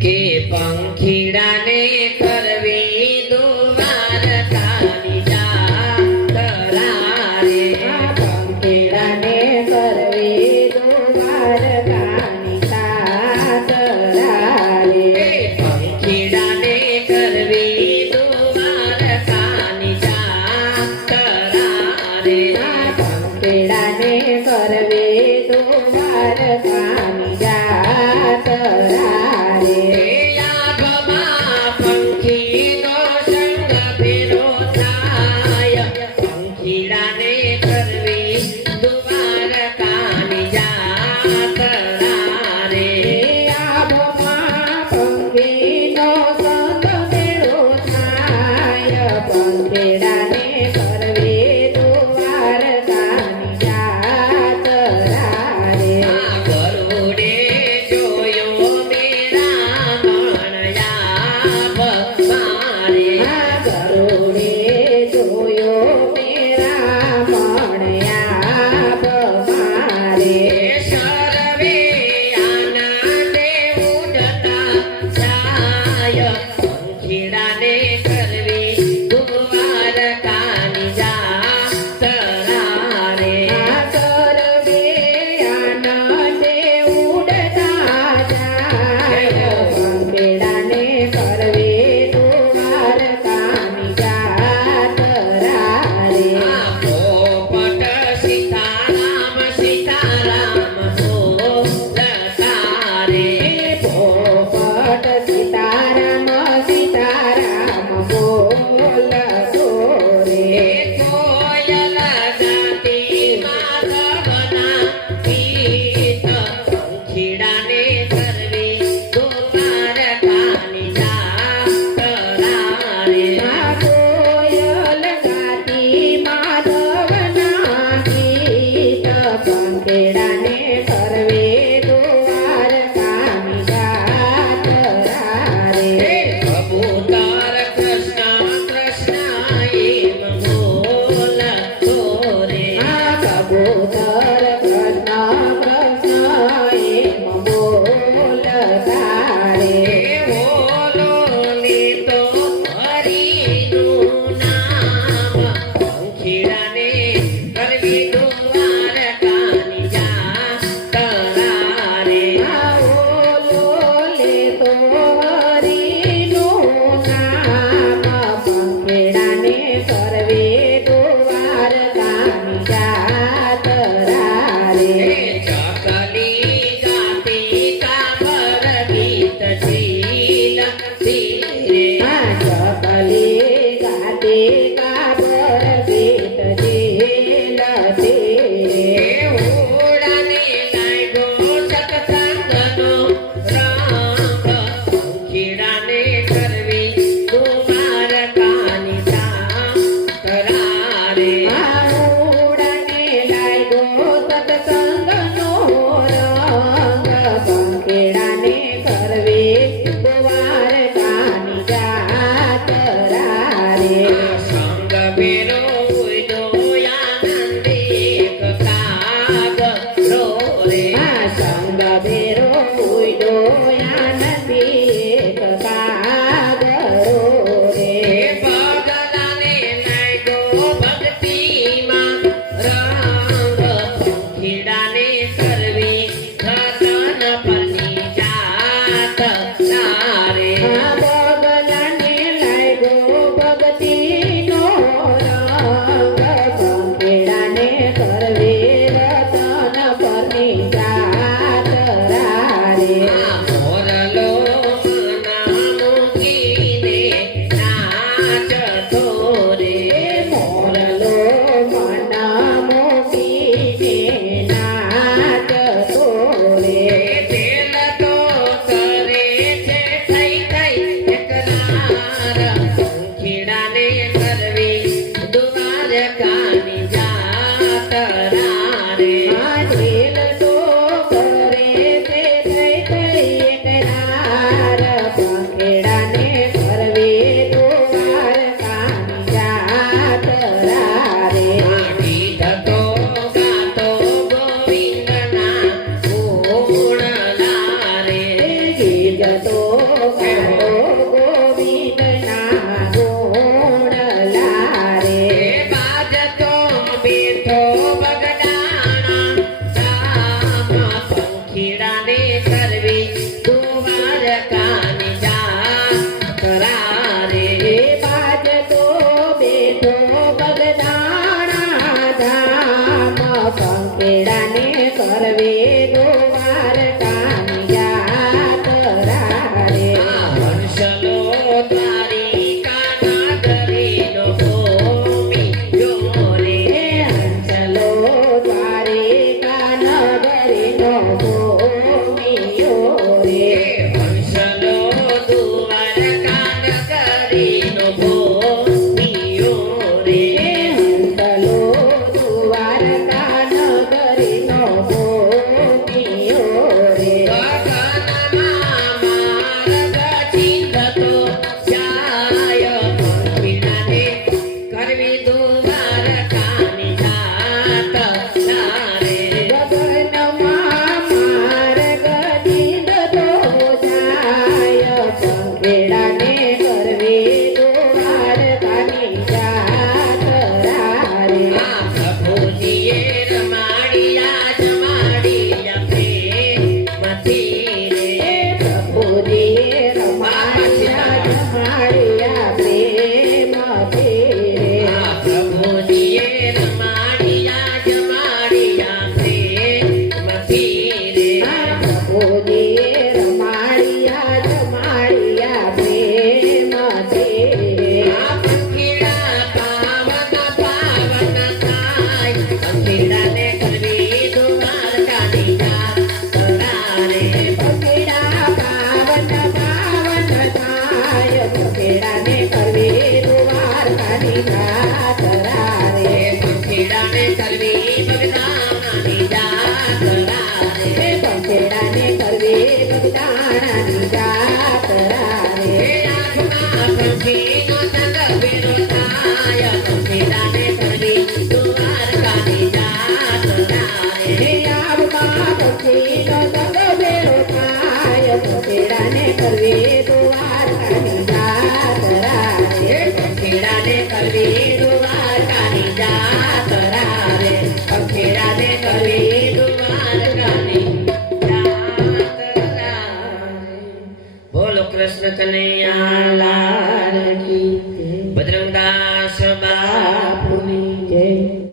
કે પંખીડાને Oh. ಕಾರವೇನು